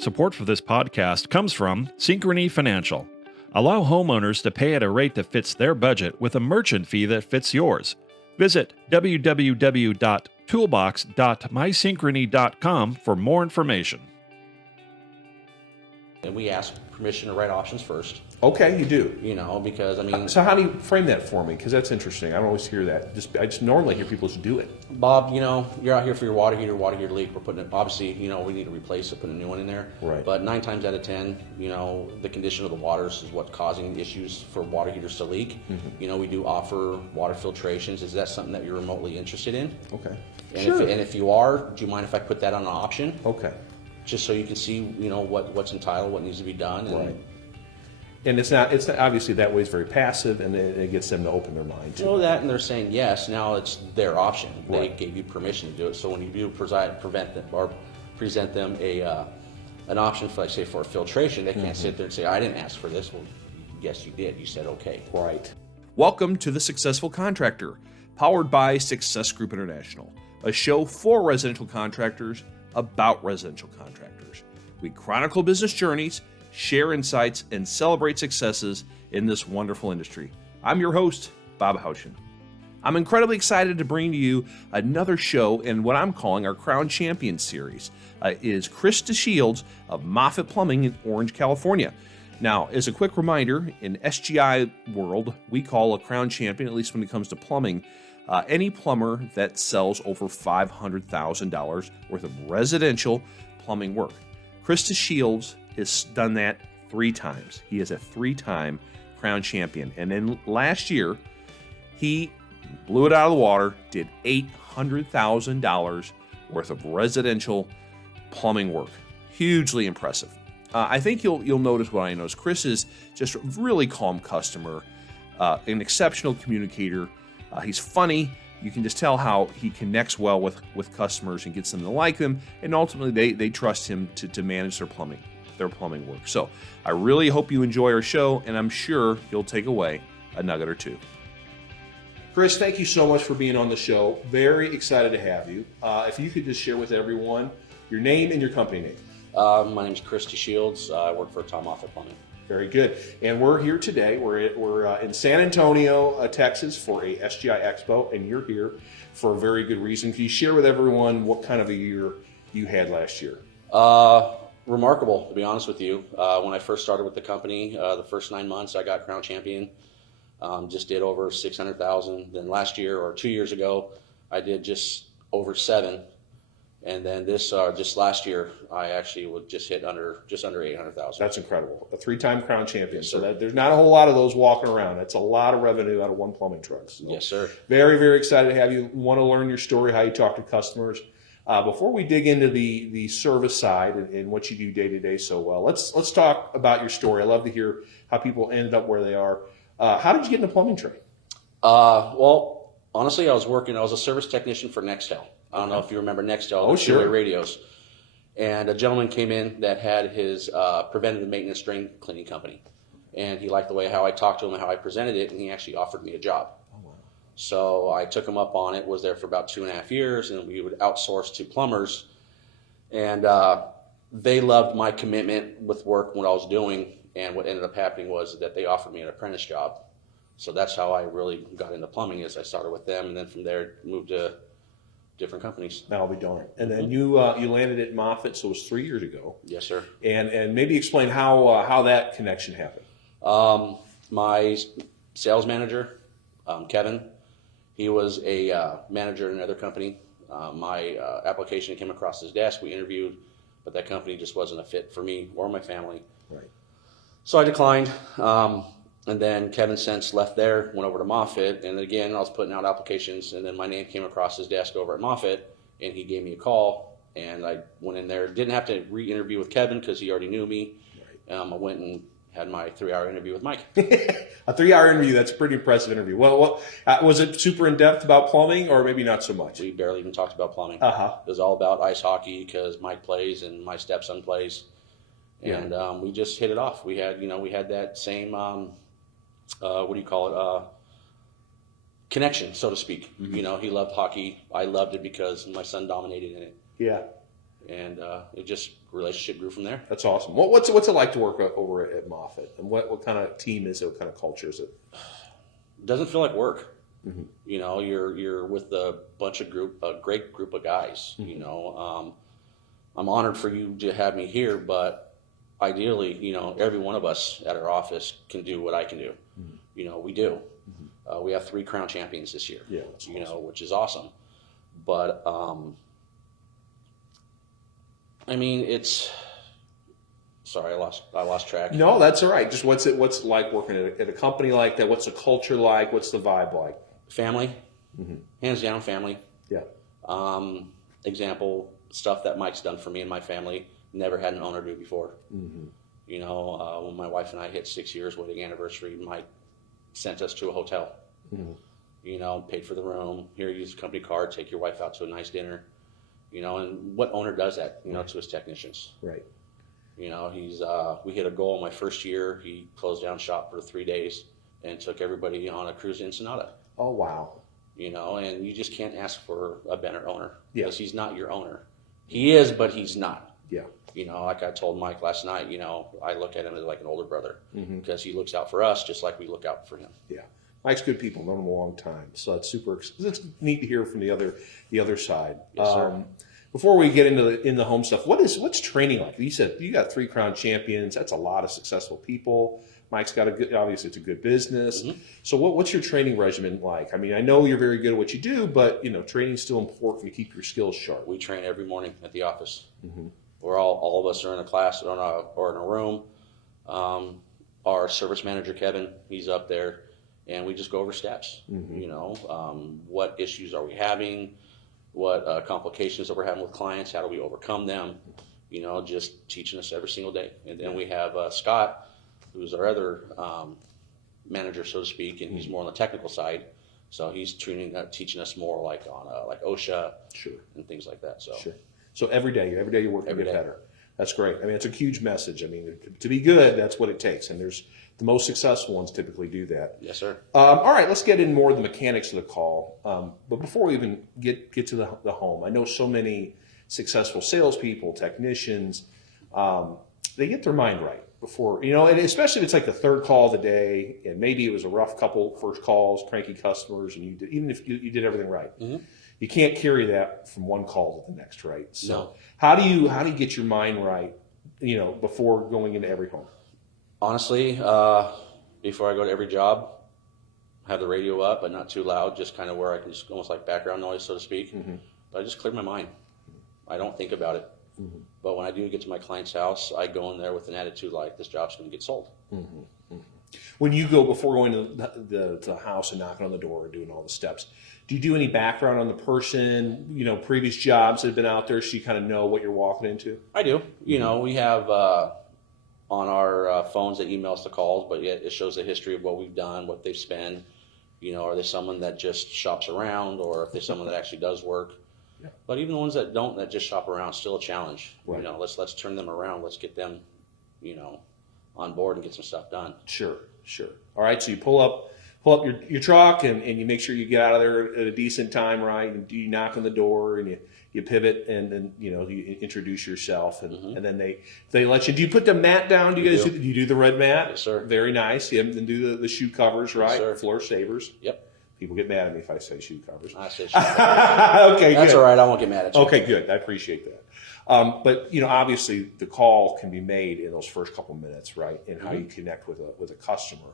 Support for this podcast comes from Synchrony Financial. Allow homeowners to pay at a rate that fits their budget with a merchant fee that fits yours. Visit www.toolbox.mysynchrony.com for more information. And we ask permission to write options first, Okay, you do. because I mean, So how do you frame that for me? Because that's interesting. I don't always hear that. I just normally hear people just do it. Bob, you're out here for your water heater leak. We're putting it, obviously, we need to replace it, put a new one in there. Right. But 9 times out of 10, the condition of the waters is what's causing issues for water heaters to leak. Mm-hmm. We do offer water filtrations. Is that something that you're remotely interested in? Okay. And Sure. if you are, do you mind if I put that on an option? Okay. Just so you can see, what's entitled, what needs to be done. And Right. And it's not obviously that way is very passive, and it gets them to open their mind too. that, and they're saying yes. Now it's their option. They Right. gave you permission to do it. So when you do present them an option for, like, say, for a filtration, they can't sit there and say, "I didn't ask for this." Well, yes, you did. You said okay. Right. Welcome to the Successful Contractor, powered by Success Group International, a show for residential contractors about residential contractors. We chronicle business journeys, share insights, and celebrate successes in this wonderful industry. I'm your host, Bob Houchin. I'm incredibly excited to bring to you another show in what I'm calling our Crown Champion series. Is Chris DeShields of Moffett Plumbing in Orange, California. Now, as a quick reminder, in SGI world, we call a Crown Champion, at least when it comes to plumbing, any plumber that sells over $500,000 worth of residential plumbing work. Chris DeShields has done that 3 times. He is a 3-time Crown Champion. And then last year, he blew it out of the water, did $800,000 worth of residential plumbing work. Hugely impressive. I think you'll notice what I noticed. Chris is just a really calm customer, an exceptional communicator. He's funny. You can just tell how he connects well with customers and gets them to like him. And ultimately, they trust him to manage their plumbing work. So I really hope you enjoy our show, and I'm sure you'll take away a nugget or two. Chris, thank you so much for being on the show. Very excited to have you. If you could just share with everyone your name and your company name. My name is Chris DeShields. I work for Moffett Plumbing. Very good. And we're here today. We're in San Antonio, Texas for a SGI Expo, and you're here for a very good reason. Can you share with everyone what kind of a year you had last year? Remarkable, to be honest with you. When I first started with the company, the first 9 months I got Crown Champion. Just did over 600,000. Then last year, or 2 years ago, I did just over 7. And then just last year, I actually would just hit just under 800,000. That's incredible. A 3-time Crown Champion. Yes, so there's not a whole lot of those walking around. That's a lot of revenue out of one plumbing truck. So yes, sir. Very, very excited to have you. Want to learn your story, how you talk to customers. Before we dig into the service side and what you do day to day so well, let's talk about your story. I love to hear how people ended up where they are. How did you get into plumbing trade? Well, honestly, I was a service technician for Nextel. I don't know if you remember Nextel, the sure. two-way radios. And a gentleman came in that had his preventative maintenance drain cleaning company. And he liked the way how I talked to him and how I presented it, and he actually offered me a job. Oh, wow. So I took him up on it, was there for about 2.5 years, and we would outsource to plumbers. And they loved my commitment with work, what I was doing, and what ended up happening was that they offered me an apprentice job. So that's how I really got into plumbing, is I started with them, and then from there moved to different companies. I'll be darned. And then you landed at Moffett, so it was 3 years ago. Yes, sir. And maybe explain how that connection happened. My sales manager, Kevin, he was a manager in another company. My application came across his desk. We interviewed, but that company just wasn't a fit for me or my family. Right. So I declined. And then Kevin since left there, went over to Moffitt, and again I was putting out applications, and then my name came across his desk over at Moffitt, and he gave me a call, and I went in there. Didn't have to re-interview with Kevin because he already knew me. Right. I went and had my 3-hour interview with Mike. A 3-hour interview, that's a pretty impressive interview. Well, was it super in-depth about plumbing, or maybe not so much? We barely even talked about plumbing. Uh-huh. It was all about ice hockey because Mike plays and my stepson plays. And we just hit it off. We had that same connection, so to speak. Mm-hmm. He loved hockey. I loved it because my son dominated in it. Yeah. and it just relationship grew from there. That's awesome. What's it like to work over at Moffett, and what kind of team is it? What kind of culture is it? It doesn't feel like work. Mm-hmm. You know, you're with a great group of guys. Mm-hmm. You know, I'm honored for you to have me here, but ideally, you know, every one of us at our office can do what I can do. Mm-hmm. You know, we do. Mm-hmm. We have 3 crown champions this year. Yeah, that's awesome. Know, which is awesome. But I mean, it's. Sorry, I lost track. No, that's all right. Just what's it like working at a company like that? What's the culture like? What's the vibe like? Family, hands down, family. Yeah. Example, stuff that Mike's done for me and my family, never had an owner do before. Mm-hmm. You know, when my wife and I hit 6 years wedding anniversary, Mike sent us to a hotel. Mm-hmm. You know, paid for the room. Here, use the company card. Take your wife out to a nice dinner. You know, and what owner does that? You know, to his technicians. Right. You know, we hit a goal in my first year. He closed down shop for 3 days and took everybody on a cruise to Ensenada. Oh, wow. You know, and you just can't ask for a better owner because he's not your owner. He is, but he's not. Yeah. You know, like I told Mike last night, you know, I look at him as like an older brother because he looks out for us just like we look out for him. Yeah. Mike's good people, known him a long time. So it's it's neat to hear from the other side. Yes, sir. Before we get into the home stuff, what's training like? You said you got 3 crown champions. That's a lot of successful people. Mike's got obviously it's a good business. Mm-hmm. So what's your training regimen like? I mean, I know you're very good at what you do, but you know, training's still important to keep your skills sharp. We train every morning at the office. Mm-hmm. We're all of us are in a class or in a room. Our service manager Kevin, he's up there, and we just go over steps. Mm-hmm. You know, what issues are we having? What complications that we're having with clients? How do we overcome them? You know, just teaching us every single day. And then we have Scott, who's our other manager, so to speak, and he's more on the technical side. So he's teaching us more like on like OSHA, and things like that. So every day you're working to get better. That's great. I mean, it's a huge message. I mean, to be good, that's what it takes. And there's the most successful ones typically do that. Yes, sir. All right, let's get in more of the mechanics of the call. But before we even get to the home, I know so many successful salespeople, technicians, they get their mind right before, you know, and especially if it's like the 3rd call of the day, and maybe it was a rough couple first calls, cranky customers, and even if you did everything right. Mm-hmm. You can't carry that from one call to the next, right? So no. How do you get your mind right, you know, before going into every home? Honestly, before I go to every job, have the radio up, but not too loud, just kind of where I can just almost like background noise, so to speak. Mm-hmm. But I just clear my mind. I don't think about it. Mm-hmm. But when I do get to my client's house, I go in there with an attitude like this job's going to get sold. Mm-hmm. Mm-hmm. When you go before going to the house and knocking on the door and doing all the steps, do you do any background on the person, you know, previous jobs that have been out there so you kind of know what you're walking into? I do. You know, we have on our phones that emails the calls, but yet it shows the history of what we've done, what they've spent. You know, are they someone that just shops around, or if they're someone that actually does work? Yeah. But even the ones that don't, that just shop around, still a challenge. Right. You know, let's turn them around. Let's get them, you know, on board and get some stuff done. Sure. All right, so you pull up your truck and you make sure you get out of there at a decent time, right? And you knock on the door and you pivot and then, you know, you introduce yourself and then they let you. Do you put the mat down? Do you do the red mat? Yes, sir. Very nice. Yeah, and do the shoe covers, right? Yes, sir. Floor savers. Yep. People get mad at me if I say shoe covers. I say shoe covers. Okay, that's good. All right. I won't get mad at you. Okay, good. I appreciate that. But you know, obviously, the call can be made in those first couple minutes, right? And how you connect with a customer.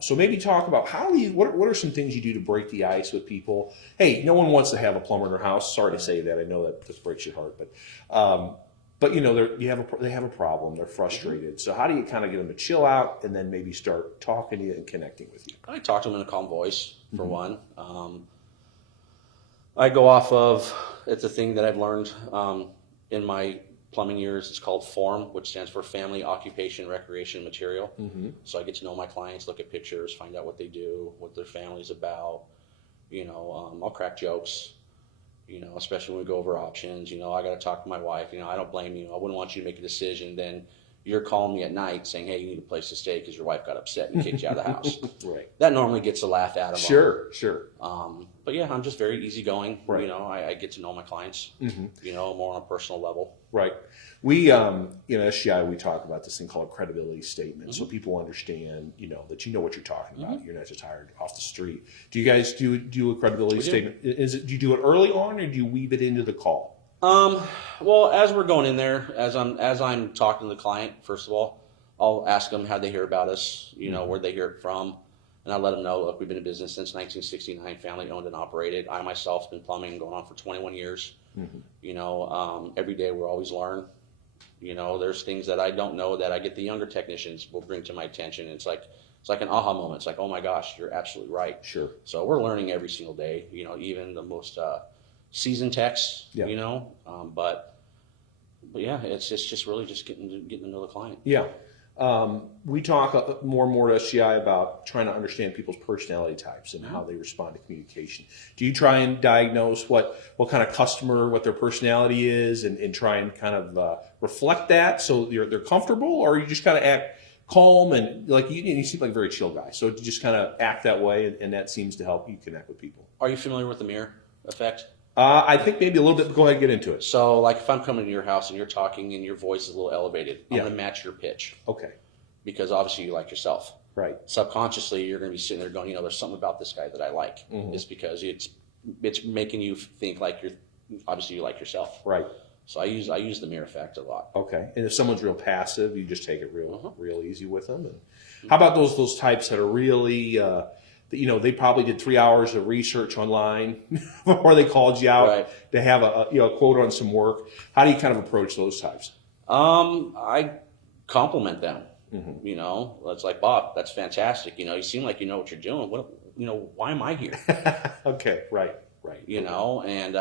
So maybe talk about what are some things you do to break the ice with people? Hey, no one wants to have a plumber in their house. Sorry to say that. I know that this breaks your heart, but you know, they have a problem. They're frustrated. So how do you kind of get them to chill out and then maybe start talking to you and connecting with you? I talk to them in a calm voice for one. I go off of it's a thing that I've learned in my plumbing years. It's called FORM, which stands for Family, Occupation, Recreation, Material. Mm-hmm. So I get to know my clients, look at pictures, find out what they do, what their family's about. You know, I'll crack jokes, you know, especially when we go over options. You know, I got to talk to my wife. You know, I don't blame you. I wouldn't want you to make a decision. Then you're calling me at night saying, hey, you need a place to stay because your wife got upset and kicked you out of the house. Right. That normally gets a laugh out of them. Sure. But yeah, I'm just very easygoing. Right. You know, I get to know my clients, you know, more on a personal level. Right. We, SGI, we talk about this thing called a credibility statement, so people understand, you know, that you know what you're talking about. You're not just hired off the street. Do you guys do a credibility statement? Do you do it early on, or do you weave it into the call? Well, as we're going in there, as I'm talking to the client, first of all, I'll ask them how they hear about us, you know, where they hear it from. And I let them know, look, we've been in business since 1969, family owned and operated. I myself have been plumbing going on for 21 years. You know, every day we're always learn. You know, there's things that I don't know that I get the younger technicians will bring to my attention. It's like an aha moment. It's like, oh my gosh, you're absolutely right. Sure. So we're learning every single day, you know, even the most seasoned techs, you know, but yeah, it's just really just getting to know the client. Yeah. We talk more and more to SGI about trying to understand people's personality types and how they respond to communication. Do you try and diagnose what kind of customer, what their personality is, and try and kind of reflect that so they're comfortable, or you just kind of act calm and like you seem like a very chill guy, so you just kind of act that way, and that seems to help you connect with people. Are you familiar with the mirror effect? I think maybe a little bit. Go ahead and get into it. So, like, if I'm coming to your house and you're talking and your voice is a little elevated, I'm going to match your pitch. Okay. Because obviously you like yourself. Right. Subconsciously, you're going to be sitting there going, you know, there's something about this guy that I like. It's because it's making you think like obviously you like yourself. Right. So I use the mirror effect a lot. Okay. And if someone's real passive, you just take it real easy with them. And how about those types that are really you know, they probably did 3 hours of research online before they called you out to have a quote on some work. How do you kind of approach those types? I compliment them. You know, it's like, Bob, that's fantastic. You know, you seem like you know what you're doing. Why am I here? Okay, right. You know, and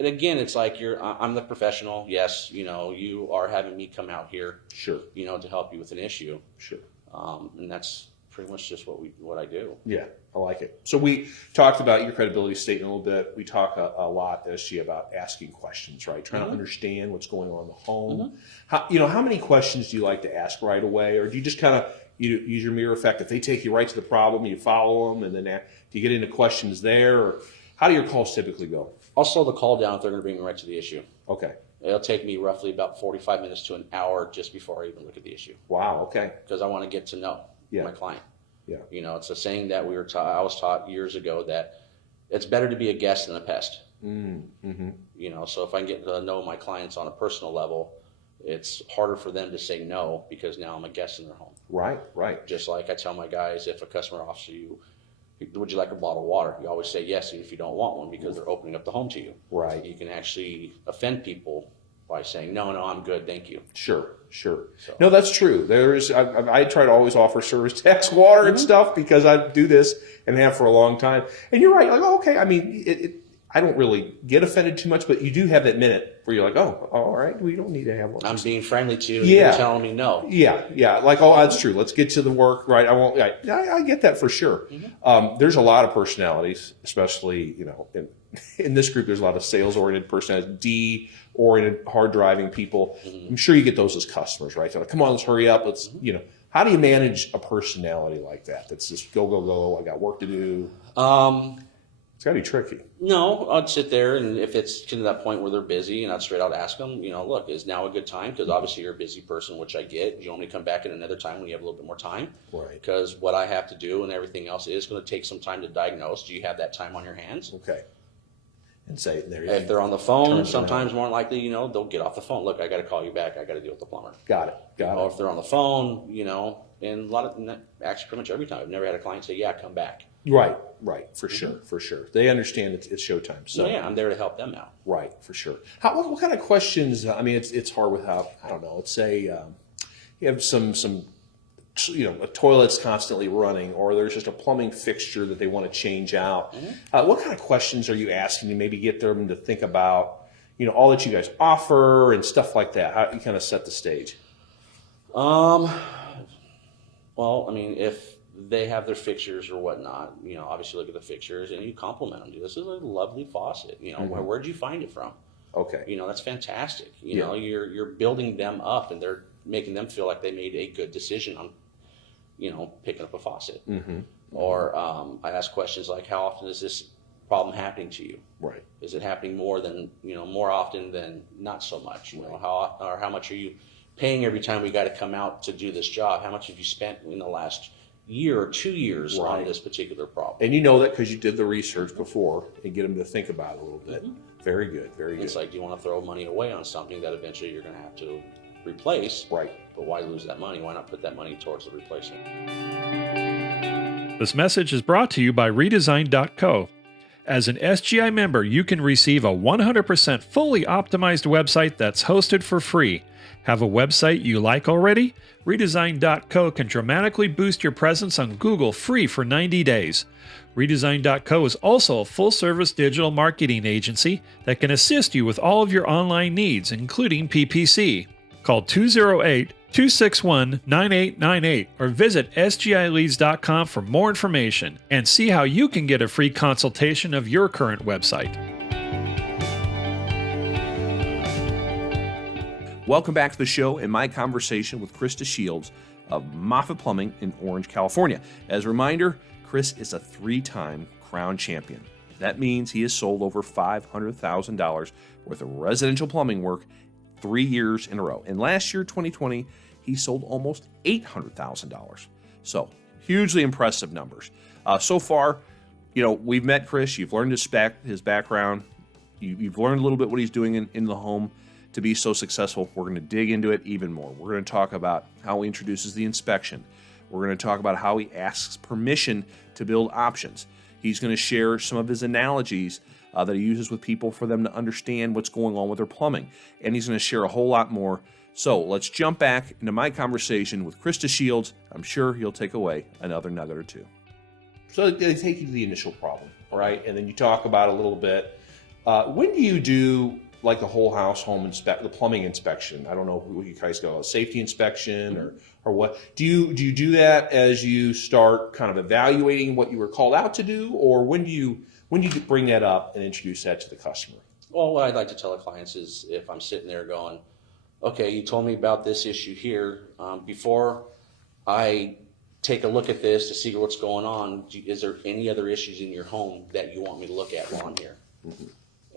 again, it's like I'm the professional. Yes, you know, you are having me come out here. Sure. You know, to help you with an issue. Sure. And that's pretty much just what I do. Yeah, I like it. So we talked about your credibility statement a little bit. We talk a lot, SG, about asking questions, right? Trying to understand what's going on in the home. How many questions do you like to ask right away, or do you just kind of use your mirror effect? If they take you right to the problem, you follow them, and then do you get into questions there, or how do your calls typically go? I'll slow the call down if they're going to bring me right to the issue. Okay. It'll take me roughly about 45 minutes to an hour just before I even look at the issue. Wow. Okay. Because I want to get to know my client. Yeah. You know, it's a saying that I was taught years ago that it's better to be a guest than a pest. You know, so if I can get to know my clients on a personal level, it's harder for them to say no because now I'm a guest in their home. Right. Just like I tell my guys, if a customer offers you, would you like a bottle of water? You always say yes, even if you don't want one, because they're opening up the home to you. Right. You can actually offend people by saying, no, I'm good, thank you. Sure. So. No, that's true. I try to always offer service tax water and stuff because I do this and have for a long time. And you're right. Like, okay. I mean, I don't really get offended too much, but you do have that minute where you're like, oh, all right, we don't need to have one. I'm being friendly to you. And you're telling me no. Yeah. Like, oh, that's true. Let's get to the work, right? I get that for sure. There's a lot of personalities, especially, you know, in this group, there's a lot of sales-oriented personalities, D-oriented, hard-driving people. I'm sure you get those as customers, right? They're like, come on, let's hurry up. Let's, you know, how do you manage a personality like that? That's just go. I got work to do. It's got to be tricky. No, I'd sit there, and if it's to that point where they're busy, and I'd straight out ask them, you know, look, is now a good time? Because obviously you're a busy person, which I get. You want me to come back at another time when you have a little bit more time? Right. Because what I have to do and everything else is going to take some time to diagnose. Do you have that time on your hands? Okay. And say, there you go. If they're on the phone, sometimes more likely, you know, they'll get off the phone. Look, I got to call you back. I got to deal with the plumber. Got it. Or if they're on the phone, you know, and actually pretty much every time. I've never had a client say, yeah, come back. Right. For sure. They understand it's showtime. So yeah, I'm there to help them out. Right, for sure. What kind of questions? I mean, it's hard without. I don't know. Let's say you have some you know, a toilet's constantly running, or there's just a plumbing fixture that they want to change out. What kind of questions are you asking to maybe get them to think about, you know, all that you guys offer and stuff like that? How do you kind of set the stage? Well, I mean, if they have their fixtures or whatnot, you know, obviously look at the fixtures and you compliment them. This is a lovely faucet. You know, where'd you find it from? Okay. You know, that's fantastic. You know, you're building them up, and making them feel like they made a good decision on, picking up a faucet. Mm-hmm. Or I ask questions like, how often is this problem happening to you? Right. Is it happening more often than not so much? How much are you paying every time we got to come out to do this job? How much have you spent in the last year or 2 years on this particular problem? And you know that because you did the research before and get them to think about it a little bit. Mm-hmm. Very good, very good. It's like, do you want to throw money away on something that eventually you're going to have to replace? Right. But why lose that money? Why not put that money towards the replacement? This message is brought to you by Redesign.co. As an SGI member, you can receive a 100% fully optimized website that's hosted for free. Have a website you like already? Redesign.co can dramatically boost your presence on Google free for 90 days. Redesign.co is also a full-service digital marketing agency that can assist you with all of your online needs, including PPC. Call 208-261-9898 or visit sgileads.com for more information and see how you can get a free consultation of your current website. Welcome back to the show and my conversation with Chris DeShields of Moffett Plumbing in Orange, California. As a reminder, Chris is a 3-time Crown champion. That means he has sold over $500,000 worth of residential plumbing work 3 years in a row. And last year, 2020, he sold almost $800,000. So, hugely impressive numbers. So far, we've met Chris. You've learned his background. You've learned a little bit what he's doing in the home to be so successful. We're going to dig into it even more. We're going to talk about how he introduces the inspection. We're going to talk about how he asks permission to build options. He's going to share some of his analogies that he uses with people for them to understand what's going on with their plumbing. And he's going to share a whole lot more. So let's jump back into my conversation with Chris DeShields. I'm sure he'll take away another nugget or two. So they take you to the initial problem, right? And then you talk about a little bit. When do you do like the whole house the plumbing inspection? I don't know what you guys call a safety inspection or what. Do you do that as you start kind of evaluating what you were called out to do, or when do you bring that up and introduce that to the customer? Well, what I'd like to tell the clients is if I'm sitting there going, okay, you told me about this issue here. Before I take a look at this to see what's going on, is there any other issues in your home that you want me to look at while I'm here? Mm-hmm.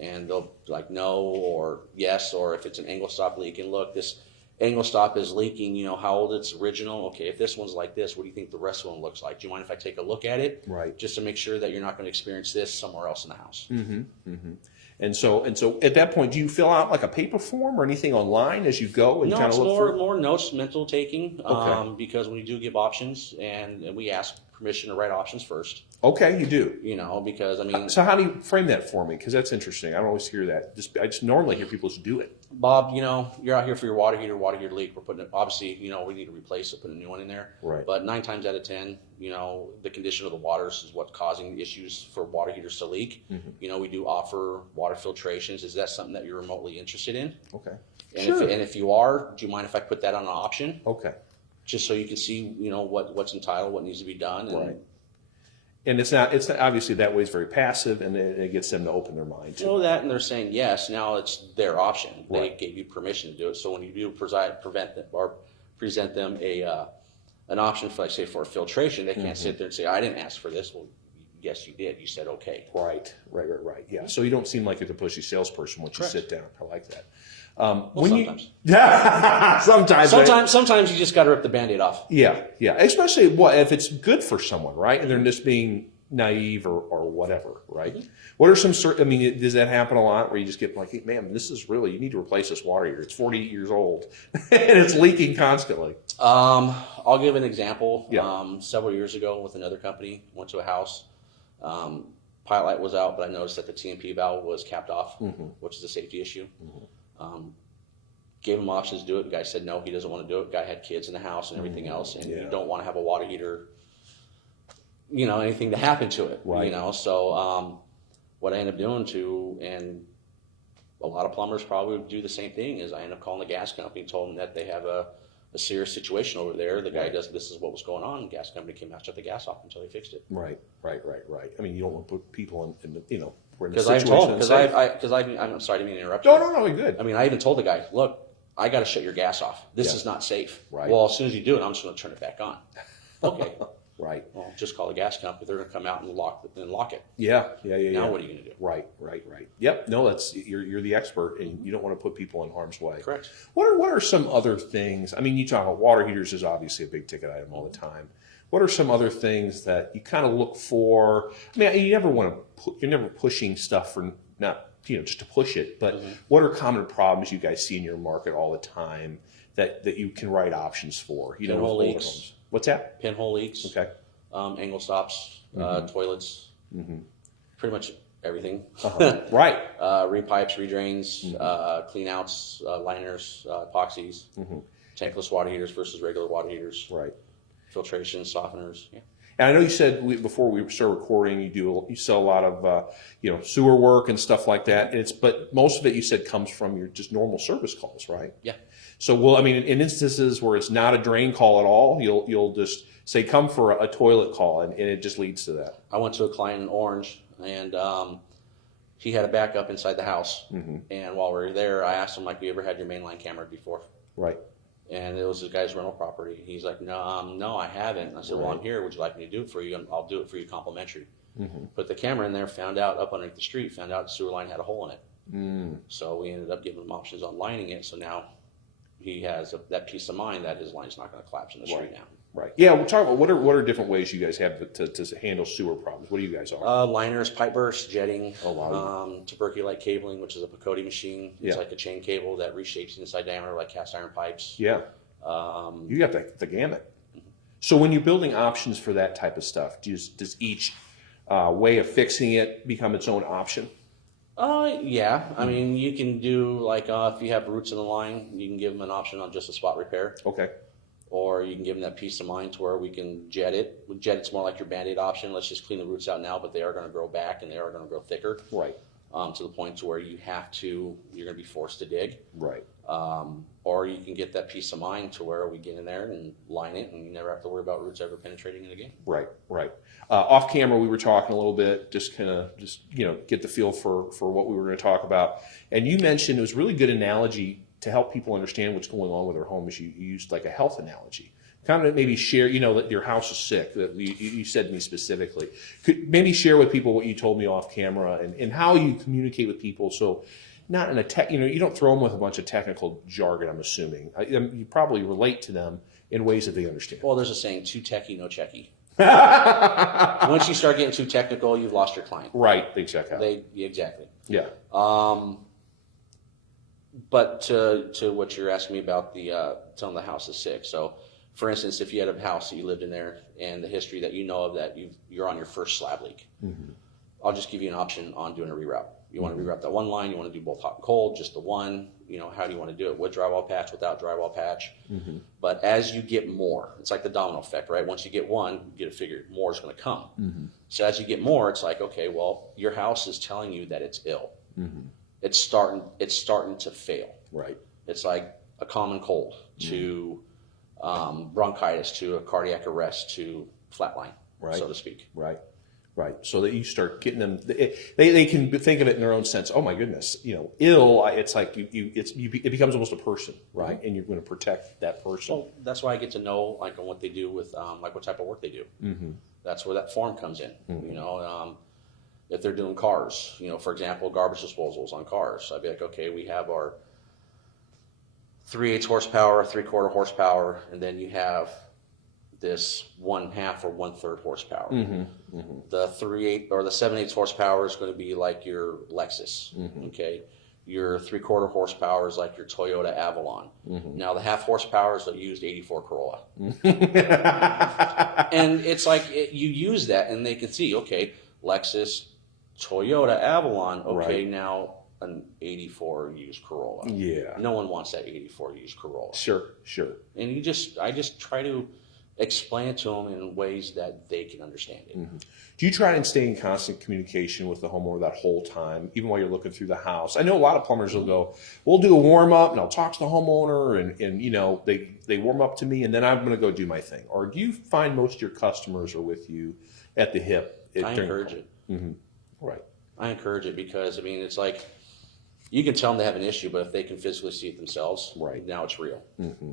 And they'll be like, no, or yes, or if it's an angle stop leaking, look, this angle stop is leaking, how old it's original. Okay, if this one's like this, what do you think the rest of them looks like? Do you mind if I take a look at it? Right. Just to make sure that you're not going to experience this somewhere else in the house. Mm-hmm. Mm-hmm. And so at that point, do you fill out like a paper form or anything online as you go and kind of look through? No, it's more notes, mental taking, okay. Because when you do give options, and we ask permission to write options first. Okay, you do. Because So how do you frame that for me? Because that's interesting. I don't always hear that. I just normally hear people just do it. Bob, you're out here for your water heater leak. We're putting it, obviously, we need to replace it, put a new one in there. Right. But 9 times out of 10, the condition of the waters is what's causing issues for water heaters to leak. Mm-hmm. We do offer water filtrations. Is that something that you're remotely interested in? Okay. And sure. If you are, do you mind if I put that on an option? Okay. Just so you can see, what's entitled, what needs to be done. Right. And it's not obviously that way. It's very passive, and it gets them to open their mind too. That, and they're saying yes. Now it's their option. Right. They gave you permission to do it. So when you do present them an option for, like, say, for a filtration, they can't sit there and say, I didn't ask for this. Well, yes, you did. You said okay. Right. Yeah. So you don't seem like a pushy salesperson once Correct. You sit down. I like that. Sometimes. Sometimes you just got to rip the Band-Aid off. Yeah. Especially if it's good for someone, right? And they're just being naive or whatever, right? Mm-hmm. What are some does that happen a lot where you just get like, hey, man, this is really, you need to replace this water heater. It's 48 years old and it's leaking constantly. I'll give an example. Yeah. Several years ago with another company, went to a house. Pilot light was out, but I noticed that the TMP valve was capped off, mm-hmm. which is a safety issue. Mm-hmm. Gave him options to do it. The guy said no, he doesn't want to do it. The guy had kids in the house and everything else, and you don't want to have a water heater, anything to happen to it. Right. So what I end up doing and a lot of plumbers probably would do the same thing, is I end up calling the gas company and told them that they have a serious situation over there. The guy this is what was going on. The gas company came out, shut the gas off until they fixed it. Right. You don't want to put people in because I'm sorry to interrupt. No, you're good. I even told the guy, look, I got to shut your gas off. This Yeah. is not safe. Right. Well, as soon as you do it, I'm just going to turn it back on. Okay. Right. Well, just call the gas company. They're going to come out and lock it. Yeah. Now what are you going to do? Right. Yep. No, you're the expert, and you don't want to put people in harm's way. Correct. What are some other things? I mean, you talk about water heaters is obviously a big ticket item all the time. What are some other things that you kind of look for? I mean, you never want to you're never pushing stuff for not just to push it, but what are common problems you guys see in your market all the time that you can write options for? Pinhole with older leaks. homes? What's that? Pinhole leaks. Okay. Angle stops. Toilets. Pretty much everything. Right. Repipes, redrains, clean outs, liners, epoxies, tankless water heaters versus regular water heaters. Right. Filtration, softeners. Yeah. And I know you said before we started recording, you sell a lot of sewer work and stuff like that. But most of it you said comes from your just normal service calls, right? Yeah. So in instances where it's not a drain call at all, you'll just say come for a toilet call, and it just leads to that. I went to a client in Orange, and he had a backup inside the house. And while we were there, I asked him, like, you ever had your mainline camera before? Right. And it was this guy's rental property. He's like, no, I haven't. I said, well, I'm here. Would you like me to do it for you? I'll do it for you complimentary. Put the camera in there, found out up underneath the street, found out the sewer line had a hole in it. So we ended up giving him options on lining it. So now he has that peace of mind that his line's not going to collapse in the street now. Right. Yeah. We'll talk about what are different ways you guys have to handle sewer problems. What do you guys are? Liners, pipe bursts, jetting, wow. tuberculite cabling, which is a Picotti machine. It's Yeah. like a chain cable that reshapes inside diameter like cast iron pipes. Yeah. You got the gamut. So when you're building options for that type of stuff, does each way of fixing it become its own option? Yeah. I mean, you can do like if you have roots in the line, you can give them an option on just a spot repair. Okay. Or you can give them that peace of mind to where we can jet it. With jet, it's more like your Band-Aid option. Let's just clean the roots out now, but they are going to grow back and they are going to grow thicker. Right. To the point to where you're going to be forced to dig. Right. Or you can get that peace of mind to where we get in there and line it, and you never have to worry about roots ever penetrating it again. Right. Off camera, we were talking a little bit, just get the feel for what we were going to talk about. And you mentioned it was a really good analogy to help people understand what's going on with their home. Is you used like a health analogy. Kind of maybe share, that your house is sick. That you said to me specifically. Could maybe share with people what you told me off camera and how you communicate with people. So. Not in a you don't throw them with a bunch of technical jargon, I'm assuming. You probably relate to them in ways that they understand. Well, there's a saying, too techie, no checky. Once you start getting too technical, you've lost your client. Right, they check out. Exactly. Yeah. But to what you're asking me about telling the house is sick. So, for instance, if you had a house that you lived in there and the history that you know of that you're on your first slab leak, I'll just give you an option on doing a reroute. You want to reroute that one line, you want to do both hot and cold, just the one, how do you want to do it? With drywall patch, without drywall patch. But as you get more, it's like the domino effect, right? Once you get one, you get to figure more is going to come. So as you get more, it's like, okay, well, your house is telling you that it's ill. It's starting to fail. Right. It's like a common cold to bronchitis to a cardiac arrest to flatline, so to speak. Right. So that you start getting them, they can think of it in their own sense. Oh my goodness, ill. It's like it becomes almost a person, right? And you're going to protect that person. Well, that's why I get to know like on what they do with like what type of work they do. That's where that form comes in. If they're doing cars, for example, garbage disposals on cars, I'd be like, okay, we have our 3/8 horsepower, 3/4 horsepower, and then you have this 1/2 or 1/3 horsepower. The 3/8 or the 7/8 horsepower is going to be like your Lexus. Okay, your 3/4 horsepower is like your Toyota Avalon. Now the 1/2 horsepower is a used '84 Corolla. And it's like you use that, and they can see, okay, Lexus, Toyota Avalon. Okay, now an '84 used Corolla. Yeah. No one wants that '84 used Corolla. Sure. And I just try to explain it to them in ways that they can understand it. Do you try and stay in constant communication with the homeowner that whole time, even while you're looking through the house? I know a lot of plumbers will go, we'll do a warm up and I'll talk to the homeowner and they warm up to me and then I'm going to go do my thing. Or do you find most of your customers are with you at the hip? I encourage it. Right. I encourage it because, it's like You can tell them they have an issue, but if they can physically see it themselves, Right. now it's real. Mm-hmm.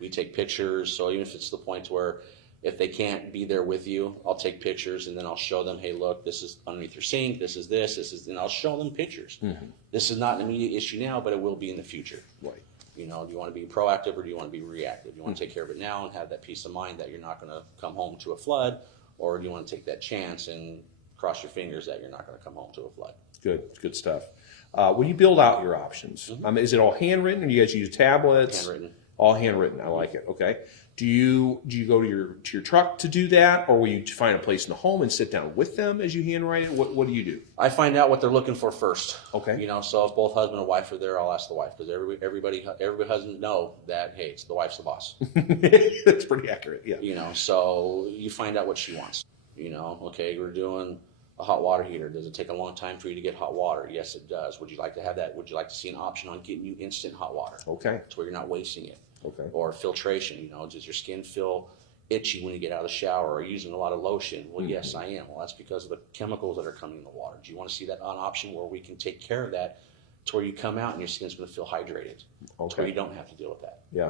We take pictures, so even if it's the point where if they can't be there with you, I'll take pictures and then I'll show them, hey, look, this is underneath your sink, this is, and I'll show them pictures. Mm-hmm. This is not an immediate issue now, but it will be in the future. Right. You know, do you want to be proactive or do you want to be reactive? Do you want to take care of it now and have that peace of mind that you're not going to come home to a flood, or do you want to take that chance and cross your fingers that you're not going to come home to a flood? Good stuff. When you build out your options, is it all handwritten, or do you guys use tablets? Handwritten. All handwritten. I like it. Okay. Do you go to your truck to do that, or will you find a place in the home and sit down with them as you handwrite it? What do you do? I find out what they're looking for first. Okay. You know, so if both husband and wife are there, I'll ask the wife, because everybody husband know that, hey, it's the wife's the boss. That's pretty accurate. Yeah. You know, so you find out what she wants. You know, okay, we're doing a hot water heater. Does it take a long time for you to get hot water? Yes, it does. Would you like to have that? Would you like to see an option on getting you instant hot water? Okay. To where you're not wasting it. Okay. Or filtration, you know, does your skin feel itchy when you get out of the shower, or using a lot of lotion? Well, yes, I am. Well, that's because of the chemicals that are coming in the water. Do you want to see that an option where we can take care of that to where you come out and your skin's going to feel hydrated? Okay. To where you don't have to deal with that. Yeah.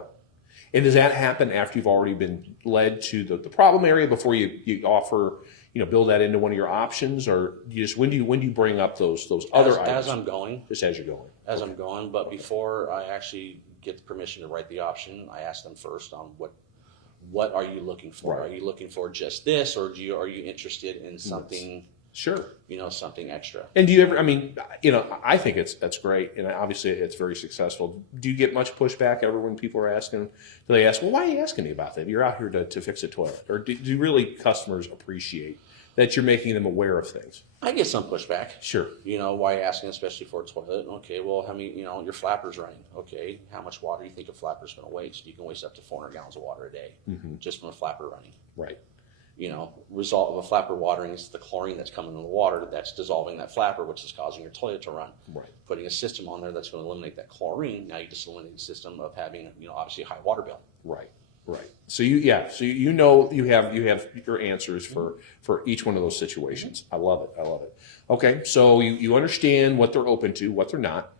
And does that happen after you've already been led to the problem area before you offer, build that into one of your options, or when do you bring up those other items? As I'm going. Just as you're going. I'm going, but before I actually get the permission to write the option, I ask them first on what are you looking for? Right. Are you looking for just this, or are you interested in something? Sure. Something extra. And do you ever? I think that's great, and obviously it's very successful. Do you get much pushback ever when people are asking? Do they ask, well, why are you asking me about that? You're out here to fix a toilet, or do really customers appreciate that you're making them aware of things? I get some pushback. Sure. Why are you asking, especially for a toilet? Okay, well, how many? Your flapper's running. Okay, how much water do you think a flapper's going to waste? You can waste up to 400 gallons of water a day just from a flapper running. Right. Result of a flapper watering is the chlorine that's coming in the water that's dissolving that flapper, which is causing your toilet to run. Right. Putting a system on there that's going to eliminate that chlorine, now you just eliminate the system of having, obviously a high water bill. Right. Right. So you have your answers for each one of those situations. I love it. Okay. So you understand what they're open to, what they're not.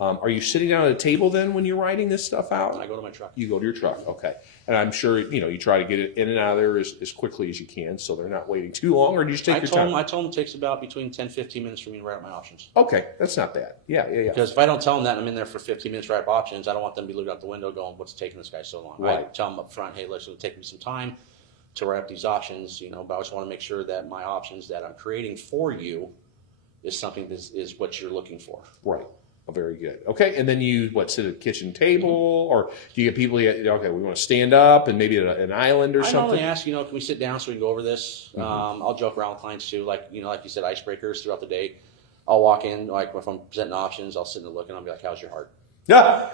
Are you sitting down at a table then when you're writing this stuff out? I go to my truck. You go to your truck, okay. And I'm sure, you try to get it in and out of there as quickly as you can so they're not waiting too long, or do you just take your time? I told them it takes about between 10 15 minutes for me to write out my options. Okay, that's not bad. Yeah. Because if I don't tell them that I'm in there for 15 minutes to write up options, I don't want them to be looking out the window going, what's taking this guy so long? Right. I tell them up front, hey, listen, it'll take me some time to write up these options, but I just want to make sure that my options that I'm creating for you is something that is what you're looking for. Right. Oh, very good. Okay, and then you sit at a kitchen table, or do you get people? Okay, we want to stand up and maybe at an island or something. I normally ask, can we sit down so we can go over this? I'll joke around with clients too, like you said, icebreakers throughout the day. I'll walk in, like if I'm presenting options, I'll sit and look, and I'll be like, "How's your heart?" Yeah.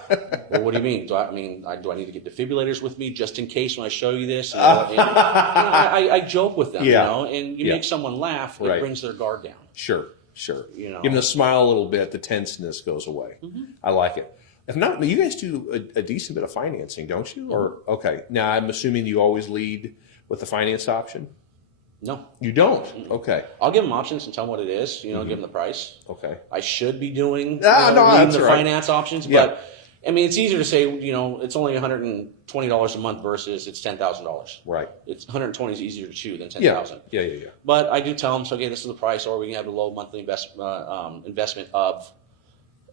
Well, what do you mean? Do I need to get defibrillators with me just in case when I show you this? I joke with them, and you make someone laugh, it brings their guard down. Sure. Give them a smile a little bit, the tenseness goes away. I like it. If not, you guys do a decent bit of financing, don't you? Or okay, now I'm assuming you always lead with the finance option. No, you don't. Okay, I'll give them options and tell them what it is. Give them the price. Okay, I should be doing leading the finance options, but it's easier to say it's only $120 a month versus it's $10,000. Right. It's $120 is easier to chew than $10,000. Yeah. But I do tell them, so okay, this is the price, or we can have a low monthly investment of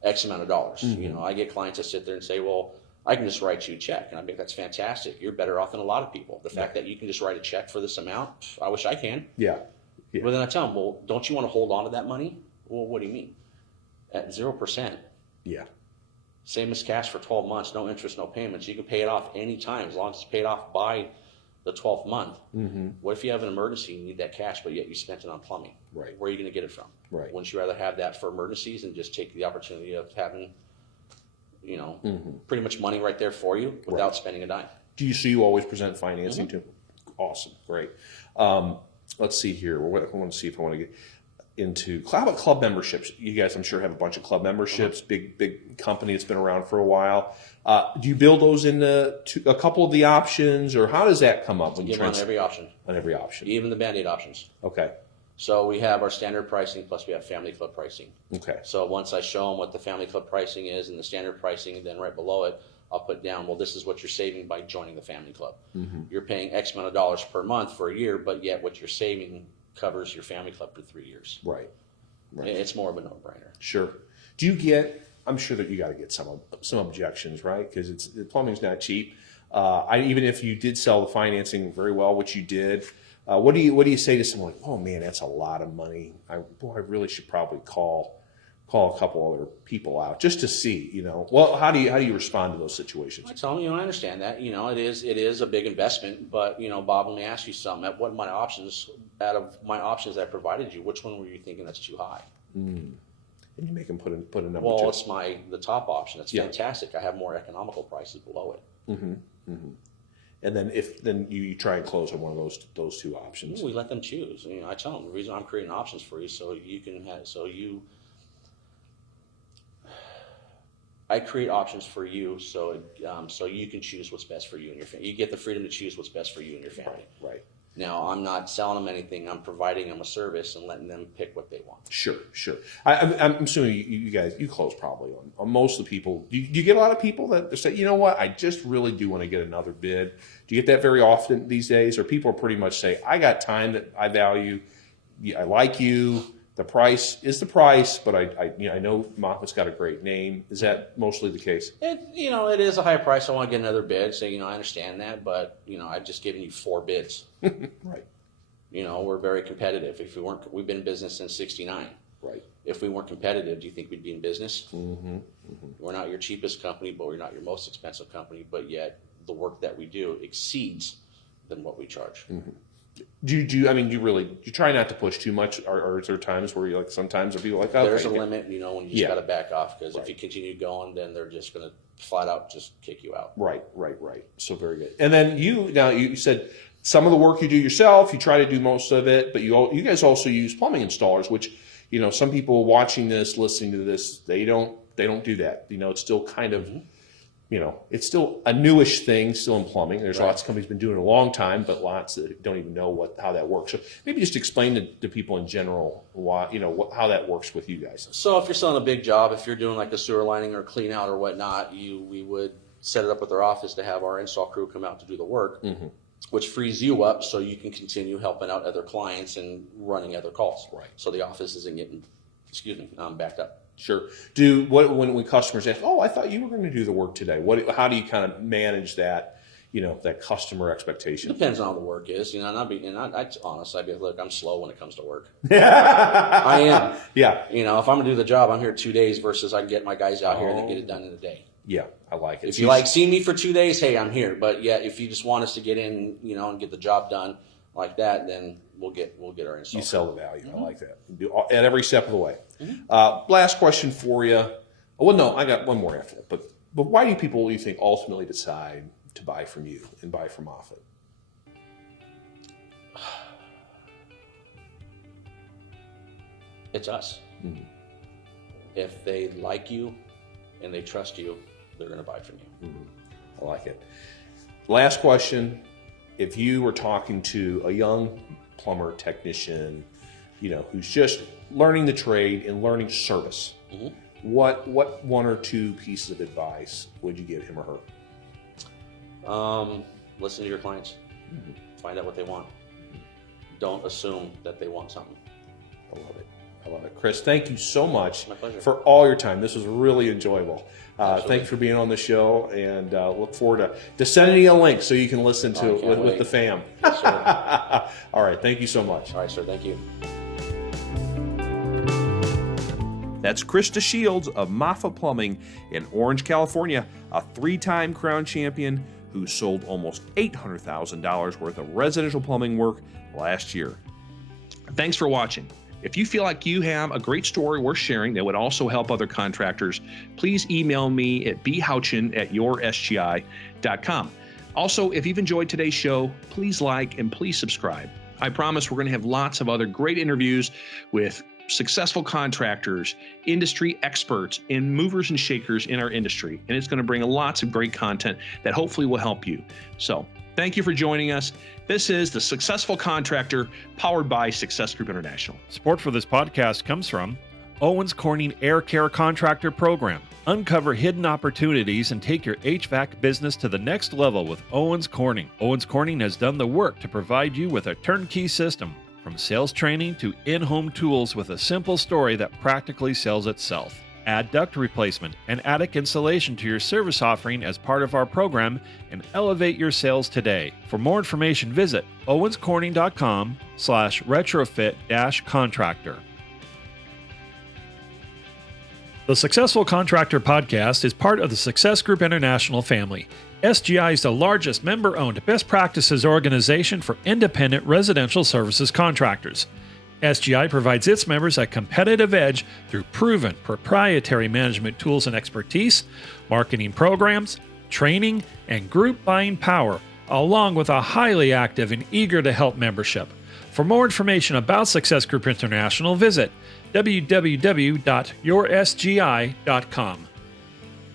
X amount of dollars. I get clients that sit there and say, well, I can just write you a check, and I think that's fantastic. You're better off than a lot of people. The fact that you can just write a check for this amount, I wish I can. Yeah. But then I tell them, well, don't you want to hold on to that money? Well, what do you mean? At 0%. Yeah. Same as cash for 12 months, no interest, no payments. You can pay it off any time as long as it's paid off by the 12th month. What if you have an emergency and you need that cash, but yet you spent it on plumbing? Right. Where are you going to get it from? Right. Wouldn't you rather have that for emergencies and just take the opportunity of having, pretty much money right there for you without spending a dime? Do you always present financing too? Awesome. Great. Let's see here. I want to see if I want to get into how about club memberships? You guys, I'm sure, have a bunch of club memberships. Big company that's been around for a while. Do you build those into a couple of the options, or how does that come up when you on every option? On every option, even the Band-Aid options. Okay. So we have our standard pricing, plus we have family club pricing. Okay. So once I show them what the family club pricing is and the standard pricing, then right below it, I'll put down, well, this is what you're saving by joining the family club. You're paying X amount of dollars per month for a year, but yet what you're saving covers your family club for 3 years. Right. It's more of a no-brainer. Sure. Do you get, I'm sure that you got to get some objections, right? Because plumbing's not cheap. Even if you did sell the financing very well, which you did, what do you say to someone like, oh man, that's a lot of money. I really should probably call a couple other people out just to see, Well, how do you respond to those situations? I tell them, I understand that, it is a big investment, but Bob, let me ask you something. Out of my options I provided you, which one were you thinking that's too high? And you make them put a number. Well, it's the top option. That's fantastic. I have more economical prices below it. And then then you try and close on one of those two options. We let them choose. I tell them the reason I'm creating options for you I create options for you so you can choose what's best for you and your family. You get the freedom to choose what's best for you and your family. Right. Now, I'm not selling them anything. I'm providing them a service and letting them pick what they want. Sure. I'm assuming you guys, you close probably on most of the people. Do you get a lot of people that say, you know what, I just really do want to get another bid? Do you get that very often these days? Or people pretty much say, I got time that I value, I like you, the price is the price, but I know Moffitt's got a great name. Is that mostly the case? It is a high price. I want to get another bid. So, I understand that, but, I've just given you 4 bids. Right. We're very competitive. If we weren't, we've been in business since '69. Right. If we weren't competitive, do you think we'd be in business? We're not your cheapest company, but we're not your most expensive company, but yet the work that we do exceeds than what we charge. Do you try not to push too much, or is there times where you sometimes are people like, okay, there's a limit, when you just got to back off, because if you continue going, then they're just going to flat out just kick you out. Right. So very good. And then you said some of the work you do yourself, you try to do most of it, but you guys also use plumbing installers, which, some people watching this, listening to this, they don't do that. It's still kind of, it's still a newish thing, still in plumbing. There's lots of companies been doing it a long time, but lots that don't even know how that works. So maybe just explain to people in general why, how that works with you guys. So if you're selling a big job, if you're doing like a sewer lining or clean out or whatnot, we would set it up with our office to have our install crew come out to do the work, which frees you up so you can continue helping out other clients and running other calls. Right. So the office isn't getting, backed up. Sure. When customers ask, oh, I thought you were going to do the work today. How do you kind of manage that, that customer expectation? It depends on how the work is, I'd honest. I'd be like, look, I'm slow when it comes to work. I am. Yeah. If I'm going to do the job, I'm here 2 days versus I can get my guys out here and they get it done in a day. Yeah, I like it. If you like seeing me for 2 days, hey, I'm here. But yeah, if you just want us to get in, and get the job done like that, then we'll get our install. You sell the value. I like that. At every step of the way. Last question for you. Well, no, I got one more after that. But why do people, you think, ultimately decide to buy from you and buy from Moffitt? It's us. If they like you and they trust you, they're going to buy from you. I like it. Last question. If you were talking to a young plumber technician, who's just learning the trade and learning service, what 1 or 2 pieces of advice would you give him or her? Listen to your clients. Find out what they want. Don't assume that they want something. I love it. Chris, thank you so much for all your time. This was really enjoyable. Thanks for being on the show, and look forward to sending you a link so you can listen to it with the fam. Yes, sir. All right. Thank you so much. All right, sir. Thank you. That's Chris DeShields of Moffett Plumbing in Orange, California, a 3-time crown champion who sold almost $800,000 worth of residential plumbing work last year. Thanks for watching. If you feel like you have a great story worth sharing that would also help other contractors, please email me at bhouchin@yoursgi.com. Also, if you've enjoyed today's show, please like and please subscribe. I promise we're going to have lots of other great interviews with successful contractors, industry experts, and movers and shakers in our industry. And it's going to bring lots of great content that hopefully will help you. So thank you for joining us. This is the Successful Contractor, powered by Success Group International. Support for this podcast comes from Owens Corning Air Care Contractor Program. Uncover hidden opportunities and take your HVAC business to the next level with Owens Corning. Owens Corning has done the work to provide you with a turnkey system, from sales training to in-home tools, with a simple story that practically sells itself. Add duct replacement and attic insulation to your service offering as part of our program and elevate your sales today. For more information, visit owenscorning.com/retrofit-contractor. The Successful Contractor Podcast is part of the Success Group International family. SGI is the largest member-owned best practices organization for independent residential services contractors. SGI provides its members a competitive edge through proven proprietary management tools and expertise, marketing programs, training, and group buying power, along with a highly active and eager to help membership. For more information about Success Group International, visit www.yoursgi.com.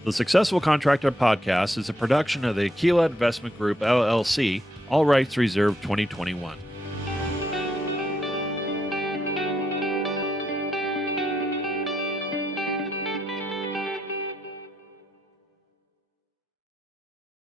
The Successful Contractor Podcast is a production of the Aquila Investment Group, LLC, all rights reserved 2021.